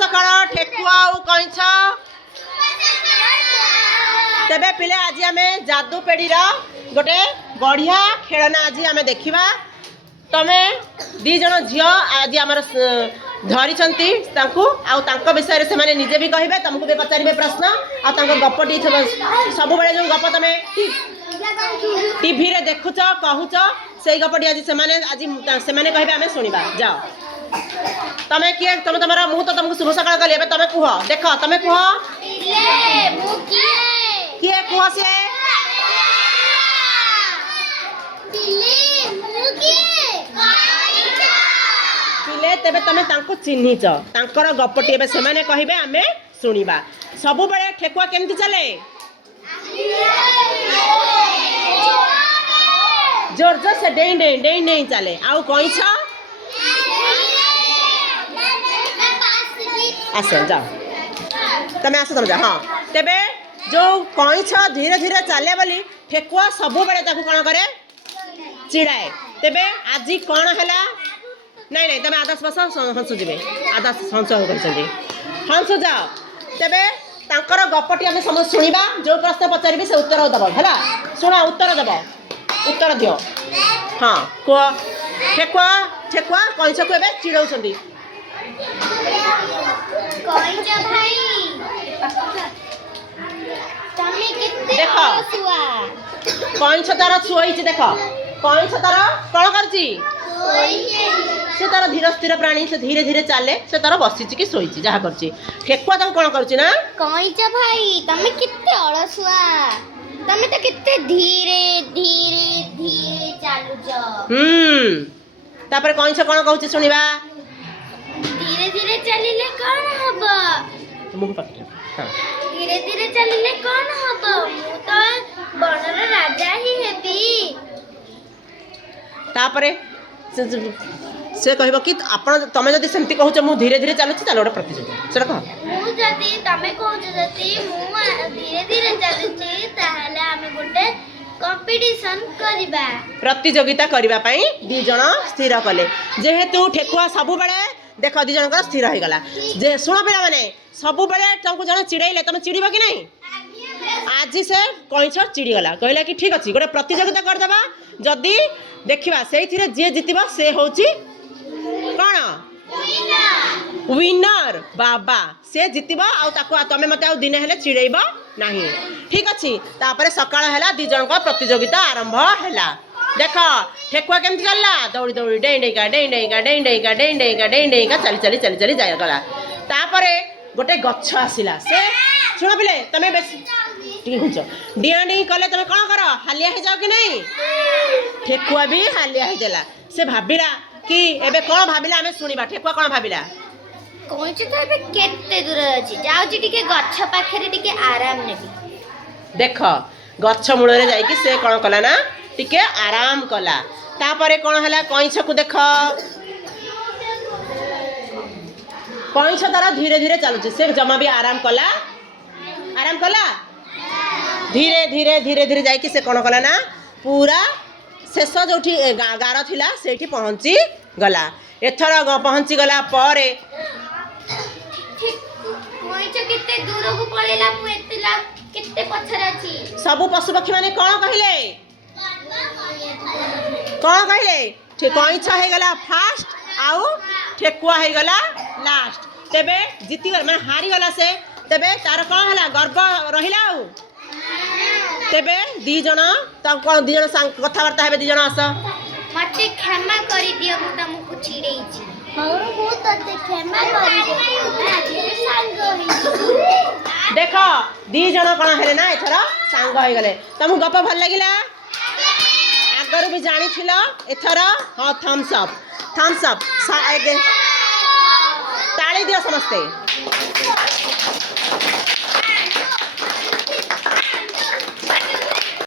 ସକାଳ ଠେକୁଆ ଆଉ କଇଁଛ। ତେବେ ପିଲେ ଆଜି ଆମେ ଯାଦୁ ପେଡ଼ିର ଗୋଟେ ବଢ଼ିଆ ଖେଳନା ଆଜି ଆମେ ଦେଖିବା। ତମେ ଦି ଜଣ ଝିଅ ଆଜି ଆମର ଧରିଛନ୍ତି ତାଙ୍କୁ ଆଉ ତାଙ୍କ ବିଷୟରେ ସେମାନେ ନିଜେ ବି କହିବେ, ତମକୁ ବି ପଚାରିବେ ପ୍ରଶ୍ନ ଆଉ ତାଙ୍କ ଗପଟି ସବୁବେଳେ ଯେଉଁ ଗପ ତମେ ଟିଭିରେ ଦେଖୁଛ କହୁଛ ସେଇ ଗପଟି ଆଜି ସେମାନେ କହିବେ, ଆମେ ଶୁଣିବା। ଯାଅ ତମେ କିଏ? ତମେ ତମର ମୁଁ ତ ତମକୁ ଶୁଭ ସକାଳ କଲି, ଏବେ ତମେ କୁହ। ଦେଖ ତମେ କୁହ କିଏ କୁହ ସିଏ ପିଲେ। ତେବେ ତମେ ତାଙ୍କୁ ଚିହ୍ନିଛ, ତାଙ୍କର ଗପଟି ଏବେ ସେମାନେ କହିବେ, ଆମେ ଶୁଣିବା। ସବୁବେଳେ ଠେକୁଆ କେମିତି ଚାଲେ? ଜୋର ଜୋର ସେ ଡେଇଁ ଡେଇଁ ଡେଇଁ ଡେଇଁ ଚାଲେ। ଆଉ କଇଁଛ ଆସ, ଯାଅ ତମେ ଆସ, ତମେ ଯାଅ। ହଁ ତେବେ ଯୋଉ କଇଁଛ ଧୀରେ ଧୀରେ ଚାଲେ ବୋଲି ଠେକୁଆ ସବୁବେଳେ ତାକୁ କ'ଣ କରେ? ଚିଡ଼ାଏ। ତେବେ ଆଜି କ'ଣ ହେଲା? ନାଇଁ ନାଇଁ ତମେ ଆଦାସ ବସ, ହଂସ ଯିବେ। ଆଦାସ ହଂସ କରିଛନ୍ତି, ହଂସ ଯାଅ। ତେବେ ତାଙ୍କର ଗପଟି ଆମେ ସମସ୍ତେ ଶୁଣିବା। ଯୋଉ ପ୍ରଶ୍ନ ପଚାରିବି ସେ ଉତ୍ତର ଦେବ, ହେଲା? ଶୁଣ, ଉତ୍ତର ଦେବ, ଉତ୍ତର ଦିଅ। ହଁ କୁହ। ଠେକୁଆ ଠେକୁଆ କଇଁଛକୁ ଏବେ ଚିଡ଼ଉଛନ୍ତି। ଦେଖ କଇଁଛ ତାର ଶୋଇଛି। ଦେଖ କଇଁଛ ତାର କ'ଣ କରୁଛି? ସେ ତାର ଧୀର ସ୍ଥିର ପ୍ରାଣୀ, ସେ ଧୀରେ ଧୀରେ ଚାଲେ, ସେ ତାର ବସିଛି କି ଶୋଇଛି ଯାହା କରୁଛି। ଠେକୁଆ ତାକୁ କ'ଣ କରୁଛି ନା? କଇଁଛ ଭାଇ ତମେ କେତେ ଅଳସୁଆ, ତମେ ତ କେତେ ଧୀରେ ଧୀରେ ଧୀରେ ଚାଲୁଛ। ତାପରେ କଇଁଛ କ'ଣ କହୁଛି ଶୁଣିବା। ଧୀରେ ଧୀରେ ଚାଲିଲେ କ'ଣ ହବ? ଧୀରେ ଧୀରେ ଚାଲିଲେ କ'ଣ ହବ? ମୁଁ ତ ବଣର ରାଜା ହିଁ ହେବି। ତାପରେ ସେ କହିବ କି ତମେ ଯଦି ସେମିତି କହୁଛ ମୁଁ ଧୀରେ ଧୀରେ ଚାଲୁଛି, ତାହେଲେ ଗୋଟେ ପ୍ରତିଯୋଗିତା ସେଟା କହ। ତମେ କହୁଛ ଯଦି ମୁଁ ଧୀରେ ଧୀରେ ଚାଲୁଛି, ତାହେଲେ ଆମେ ଗୋଟେ କମ୍ପିଟିସନ କରିବା। ପ୍ରତିଯୋଗିତା କରିବା ପାଇଁ ଦି ଜଣ ସ୍ଥିର କଲେ। ଯେହେତୁ ଠେକୁଆ ସବୁବେଳେ, ଦେଖ ଦି ଜଣଙ୍କର ସ୍ଥିର ହେଇଗଲା ଯେ ଶୁଣ ପିଲାମାନେ, ସବୁବେଳେ ତାଙ୍କୁ ଜଣେ ଚିଡ଼େଇଲେ ତମେ ଚିଡ଼ିବ କି ନାହିଁ? ଆଜି ସେ କଇଁଛ ଚିଡ଼ିଗଲା, କହିଲା କି ଠିକ୍ ଅଛି ଗୋଟେ ପ୍ରତିଯୋଗିତା କରିଦେବା। ଯଦି ଦେଖିବା ସେଇଥିରେ ଯିଏ ଜିତିବ ସେ ହେଉଛି କ'ଣ? ୱିନର। ବାବା ସେ ଜିତିବ ଆଉ ତାକୁ ତମେ ମୋତେ ଆଉ ଦିନେ ହେଲେ ଚିଡ଼େଇବ ନାହିଁ। ଠିକ୍ ଅଛି। ତାପରେ ସକାଳ ହେଲା, ଦି ଜଣଙ୍କ ପ୍ରତିଯୋଗିତା ଆରମ୍ଭ ହେଲା। ଦେଖ ଠେକୁଆ କେମିତି ଚାଲିଲା? ଦୌଡ଼ି ଦୌଡ଼ି ଡେଇଁ ଡେଇଁକା ଡେଇଁ ଡେଇଁକା ଡେଇଁ ଡେଇଁକା ଡେଇଁ ଡେଇଁକା ଡେଇଁ ଡେଇଁକା ଚାଲି ଚାଲି ଚାଲି ଚାଲି ଯାଇଗଲା। ତାପରେ ଗୋଟେ ଗଛ ଆସିଲା। ସେ ଶୁଣ ପିଲେ, ତମେ ବେଶୀ ଟିକେ ଘୁଞ୍ଚ। ଡିଆଁ ଡେଇଁ କଲେ ତମେ କ'ଣ କର? ହାଲିଆ ହେଇଯାଅ କି ନାହିଁ? ଠେକୁଆ ବି ହାଲିଆ ହେଇଦେଲା। ସେ ଭାବିଲା କି ଏବେ କ'ଣ ଭାବିଲା ଆମେ ଶୁଣିବା। ଠେକୁଆ କ'ଣ ଭାବିଲା? କଇଁଛ ତ ଏବେ କେତେ ଦୂରରେ ଅଛି, ଯାଉଛି ଟିକେ ଗଛ ପାଖରେ ଟିକେ ଆରାମ ନେବି। ଦେଖ ଗଛ ମୂଳରେ ଯାଇକି ସେ କ'ଣ କଲା ନା ଟିକେ ଆରାମ କଲା। ତାପରେ କ'ଣ ହେଲା? କଇଁଛକୁ ଦେଖ, କଇଁଛ ତାର ଧୀରେ ଧୀରେ ଚାଲୁଛି, ସେ ଜମା ବି ଆରାମ କଲା? ଆରାମ କଲା? ଧୀରେ ଧୀରେ ଧୀରେ ଧୀରେ ଯାଇକି ସେ କ'ଣ କଲା ନା ପୁରା ଶେଷ ଯୋଉଠି ଗାର ଥିଲା ସେଇଠି ପହଞ୍ଚି ଗଲା। ଏଥର ପହଞ୍ଚି ଗଲା ପରେ କଇଁଛ କେତେ ଦୂରକୁ ପଳେଇଲା, ମୁଁ କେତେ ପଛରେ ଅଛି। ସବୁ ପଶୁପକ୍ଷୀ ମାନେ କ'ଣ କହିଲେ? କ'ଣ କହିଲେ? କଇଁଛ ହେଇଗଲା ଫାଷ୍ଟ ଆଉ ଠେକୁଆ ହେଇଗଲା ଲାଷ୍ଟ। ତେବେ ଜିତିଗଲା ମାନେ ହାରିଗଲା ସେ। ତେବେ ତାର କ'ଣ ହେଲା? ଗର୍ବ ରହିଲା ଆଉ। ତେବେ ଦି ଜଣ କଥାବାର୍ତ୍ତା ହେବେ। ଦି ଜଣ ଆସ। ମତେ କ୍ଷମା କରିଦିଅ, ମୁଁ ତମକୁ ଚିଡ଼େଇଛି। ହଉ ମୁଁ ତତେ କ୍ଷମା କରିଦେବି। ଦେଖ ଦି ଜଣ କ'ଣ ହେଲେ ନା ଏଥର ସାଙ୍ଗ ହେଇଗଲେ। ତମକୁ ଗପ ଭଲ ଲାଗିଲା? ଆଗରୁ ବି ଜାଣିଥିଲ? ଏଥର ହଁ ଥମ୍ସ ଅପ୍, ଥମ୍ସ ଅପ୍। ତାଳି ଦିଅ ସମସ୍ତେ।